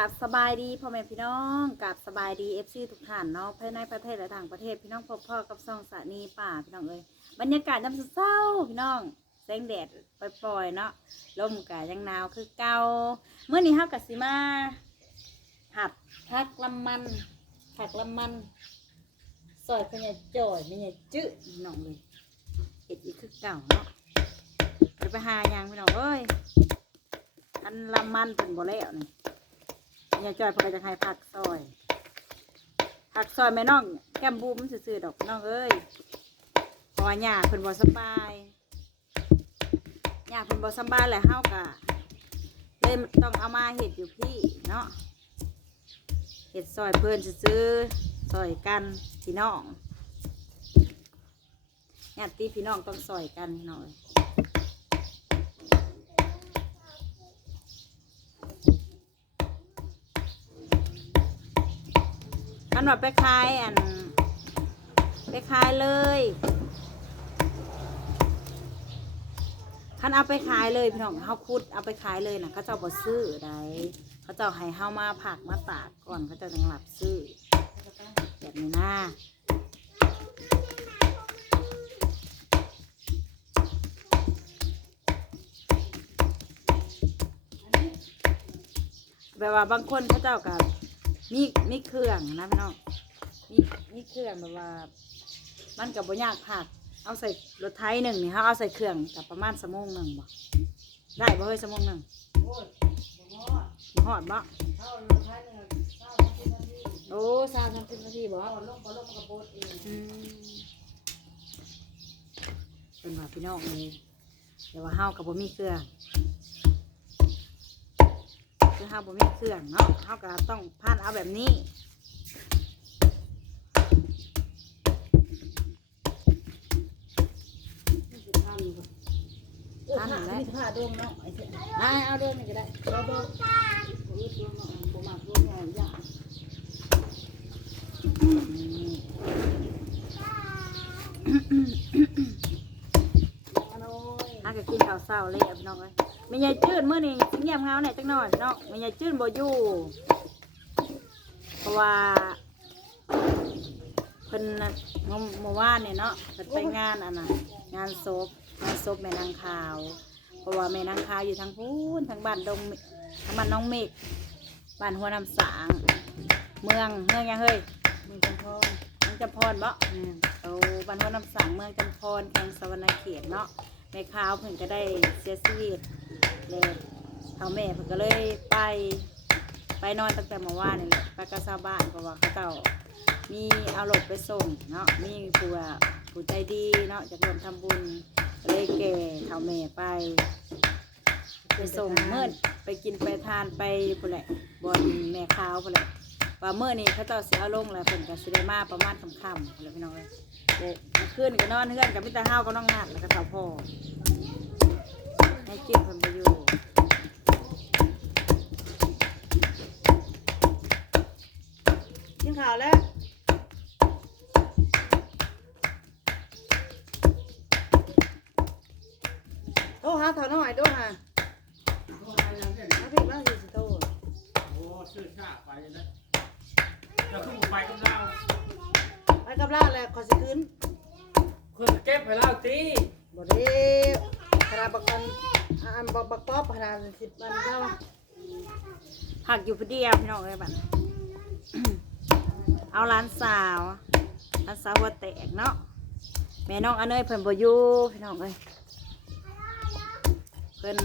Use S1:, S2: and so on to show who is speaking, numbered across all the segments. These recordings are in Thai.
S1: าบสบายดีพ่อแม่พี่น้องกราบสบายดีเอฟซีทุกท่านเนาะภายในประเทศและต่างประเทศพี่น้องพบพ่อกับซองสานีป่าพี่น้องเอ้ยบรรยากาศยามเศร้าพี่น้องแสงแดดปล่อยๆเนาะลมกะยังหนาวคือเก่าเมื่อนี้เฮากับสิมาหัดพักลำมันผักลำมันซอยพญาจ่อยพญาจื้อพี่น้องเลยเห็ดอีกคือเก่าเนาะเดี๋ยวไปหายังพี่น้องเอ้ยอันลำมันเป็นบ่แล้วนี่ เนี่ยจอยเพนก็จะให้ผักซอยผักซอยแม่น้องแก้มบูมซื่อๆดอกน้องเอ้ยพราะว่าหญ้าเพิ่นบ่สบายหญ้าเพิ่นบ่สบายแหละเฮากะเลยต้องเอามาเฮ็ดอยู่พี่เนาะเฮ็ดซอยเพิ่นซื่อๆซอยกันพี่น้องญาติพี่น้องต้องซอยกันพี่น้อง ขันว่าไปขายอัน ไปขายเลยคันเอาไปขายเลยพี่น้องเฮาคุดเอาไปขายเลยนะเขาเจ้าบ่ซื้อใดเขาเจ้าให้เฮามาผักมาตากก่อนเขาจ้าจังหลับซื้อแบบนี้นะแบบว่าบางคนเขาเจ้ากับ มีมีเครื่องนะพี่น้องมีมีเครื่องแบบว่ามันกับบยากผักเอาใส่รถไถหนึ่งนี่เขาเอาใส่เครื่องกับประมาณสมงหนึ่งบ่ได้บ่เฮ้ยสมงหนึ่ง
S2: โอ้ยบ่ฮอด
S1: บ่ฮอดบ่
S2: เข้าลงท้ายหนึ่งเข้ามาที่นาที
S1: โอ้สามสิบนาทีบ่
S2: เข้าลงก็ลงกระโปดเอง
S1: อืมเป็นว่าพี่น้องเลยแต่ว่าเฮากับบ่มีเครื่องคือเฮาบ่มีเครื่องเนาะเฮาก็ต้องผ่านเอาแบบนี้
S2: พันออผ้าผ้าดวงเนาะไอ้เจ้า
S1: อ่าเอาดินนี่ก็ได้
S2: เราบ่บ่ยึดดวงเนาะบ่มักดวงใหญ่ยากอันโอ้ย
S1: หา ก็กินข้าวเช้าเลยอะพี่น้องเอ้ยแม่ยายจื้นมื้อนี้สิเงียบเหงาแหน่จักหน่อยเนาะแม่ยายจื้นบ่อยู่เพราะว่าเพิ่นน่ะเมื่อเมื่อวานเนี่ยเนาะเพิ่นไปงานอันน่ะงานศพงานศพแม่นางขาว เพราะว่าแม่นางขาวอยู่ทางพูนทางบ้านดงทางบ้านน้องเมฆบ้านหัวน้ำสาง เมืองเมืองหยังเฮ้ย
S2: มึงจังพร
S1: เมืองจำพรบ่
S2: แม่น
S1: เอาบ้านหัวน้ำสางเมืองจำพรแข่งสวรรณเขตเนาะแม่ขาวเพิ่นก็ได้เสียชีวิตเลยเขาแม่เพิ่นก็เลยไปไปนอนตั้งแต่เมื่อวานนี่แหละไปกับชาวบ้านเพราะว่าเขาเจ้ามีเอารถไปส่งเนาะมีผู้ว่าผู้ใจดีเนาะจะรวมทำบุญเลยแก่เท่าแม่ไป ไปส่งเมื่อไปกินไปทานไปพุ่นแหละบอนแม่ขาวพุ่นแหละ ว่าเมื่อนี้เขาเจ้าเสียลงแล้วเพิ่นก็สิได้มาประมาณค่ำๆพุ่นแหละพี่น้องเอ้ยเด็กเมื่อคืนนี่ก็นอนเฮือนกับมิตรห้าวก็น้องนัดแล้วก็สาวพ่อให้กินเพิ่นไปอยู่
S2: กินข้าวแล้วโทรหาเท่าน้อยด้วยฮะมาพี่มาสิสิโทร
S3: โอ้ชื่อชาติไปเลยนะ จะขึ้นไปกับเรา
S2: ไปกับล่าแล้วขอสิคืน
S3: คนเก็บไปแล้วตี
S2: บ่ได้ขนาดบักกันอ่าอันบักบักป๊อบขนาดสิบอันเท่า
S1: ผักอยู่พอดียวพี่น้องเอ้ยบัดเอาร้านสาวร้านสาวหัวแตกเนาะแม่น้องอันเนยเพิ่นบ่อยู่พี่น้องเอ้ยเพิ่น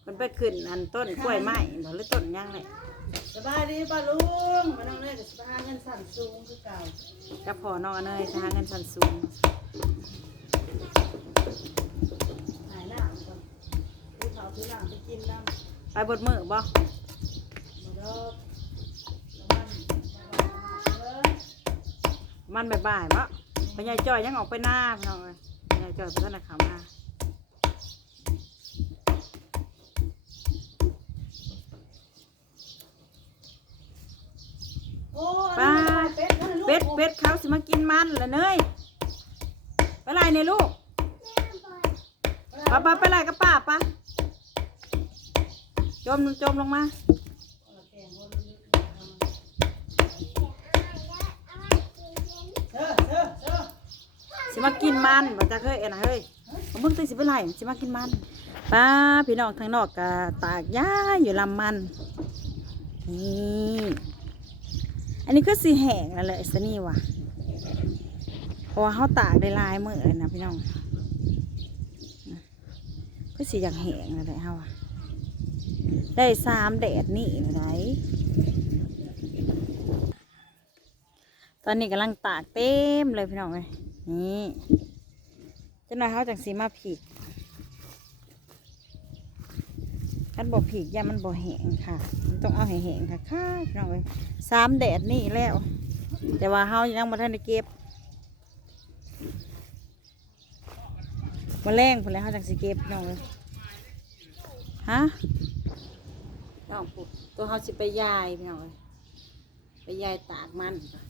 S1: เพิ่นไปขึ้นอันต้นกล้วยไม้บ่หรือต้นหยังเลย
S2: ส บายดีป้าลุงมานั่งเล่นกับสบายเงินสั่นสูงคือเก่า
S1: กับพ่อน้องอันเนยทหารเงินสันสูง
S2: หายหน้าก่อนดูเขาถือหลังไปกินน้ำ
S1: ไปเบดมือบ่
S2: มาเด้อน้ำมันน้ำมันเออ
S1: มันบ่ายๆบ่พญายจ้อยยังออกไปหน้าพี่น้องเอ้ยพญายจ้อยเพิ่นน่ะเข้ามา ป้า
S2: เป็ด
S1: เป็ดเขาสิมากินมันละเนยไปไรเนยลูกป้าป้าไปไรกับป้าป้าจมจมลงมาสิมากินมันบ่จักเฮ้ยเอ็นเฮ้ยผมเพิ่งตื่นสิไปไหลสิมากินมันป้าพี่น้องทางนอกกะตากย่าอยู่ลำมันนี่ อันนี้ก็สีแห้งแล้วแหละไอ้สนี่ว่ะเพราะว่าเขาตากได้ลายมื้อนะพี่น้องก็สีอย่างแห้งแล้วแหละเฮาอะได้สามแดดนี่นะไรตอนนี้กำลังตากเต็มเลยพี่น้องเลยนี่จ้าหน่อยเขาจังสีมาผิด คันบ่ผิดย่ามันบ่แห้งค่ะ มันต้องเอาให้แห้งค่ะค่ะพี่น้องเลยสามแดดนี่แล้ว แต่ว่าเฮายังบ่ทันได้เก็บมาแรงพุ่นแล้วเฮาจังสิเก็บพี่น้องเลยฮะน้องปุ๊ตัวเฮาสิไปยายพี่น้องเลยไปยายตากมันค่ะ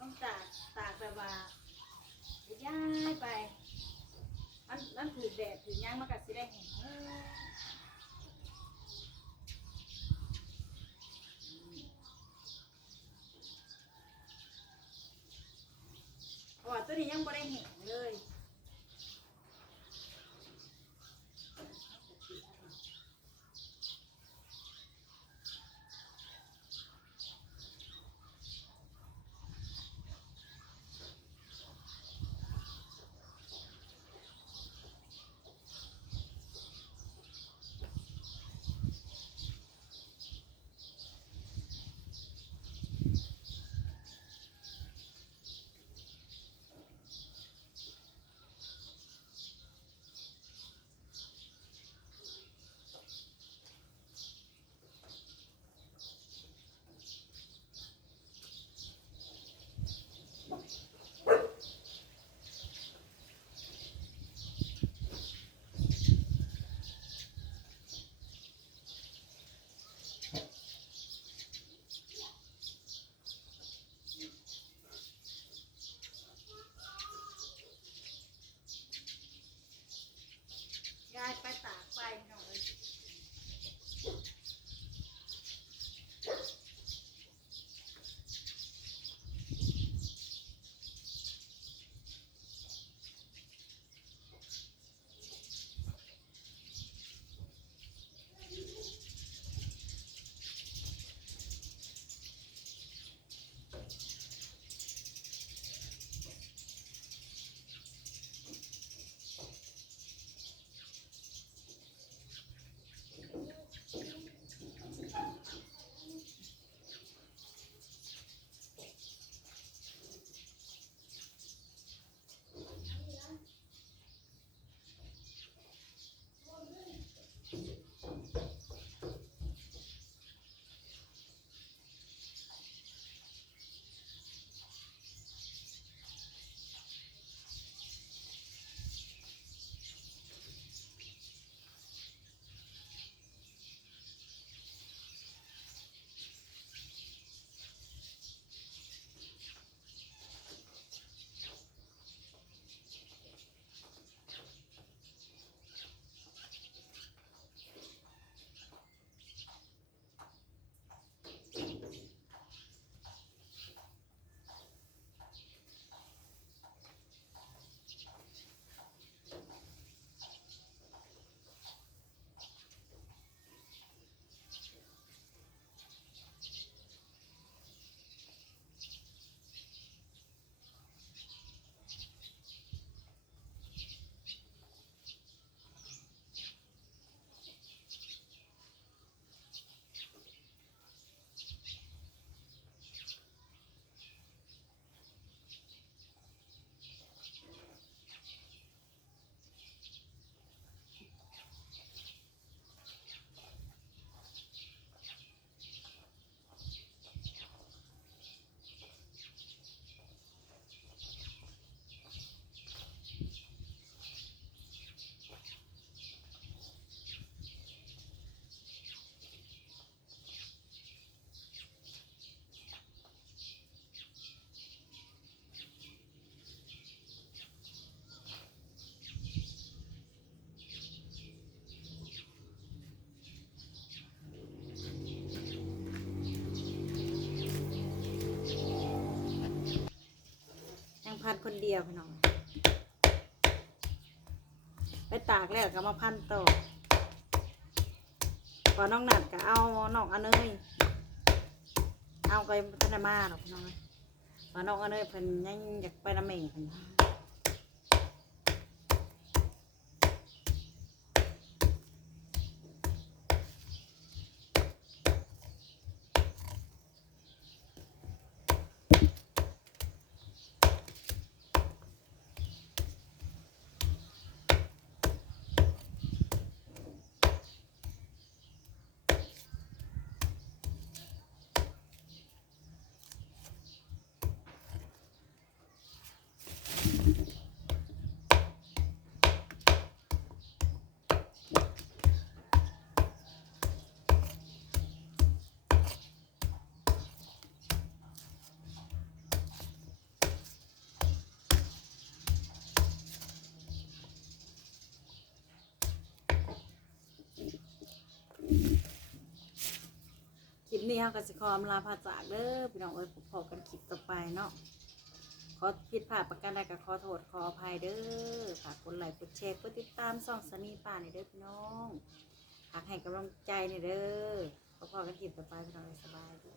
S1: ต้องตากตากแบบว่า ย้ไป มันมันถือแดดถือย่างมันก็สิได้แห้งเออเพราะว่าตัวนี้ยังไม่ได้แห้ง พันคนเดียวพี่น้อง ไปตากแล้วก็มาพันต่อพอน้องหนัดก็เอาน้องอนเนยเอาไปพัฒนามาหรอกพี่น้องพอน้องอนเนยเพิ่นยังอยากไปน้ำเมงเพิ่น นี้เราก็สิขออำลาพาจากเด้อพี่น้องเอ้ยพบกันคลิปต่อไปเนาะขอผิดพลาดประการใดก็ขอโทษขออภัยเด้อฝากกดไลค์กดแชร์กดติดตามส่องสนีป่าในเด้อพี่น้องฝากให้กำลังใจในเด้อพบกันคลิปต่อไปพี่น้องเอ้สบายดี